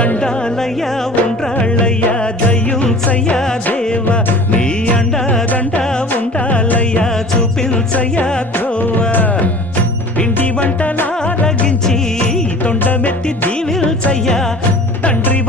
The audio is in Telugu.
దండాలయ్యా ఉండ్రాళ్ళయ్యా దయ్యుంచయ్యా దేవ నీ అండాదండ ఉండాలయ్యా చూపించయ్యా త్రోవ పిండి వంటలారగించి తొండమెత్తి దీవిల్చయ్యా తండ్రి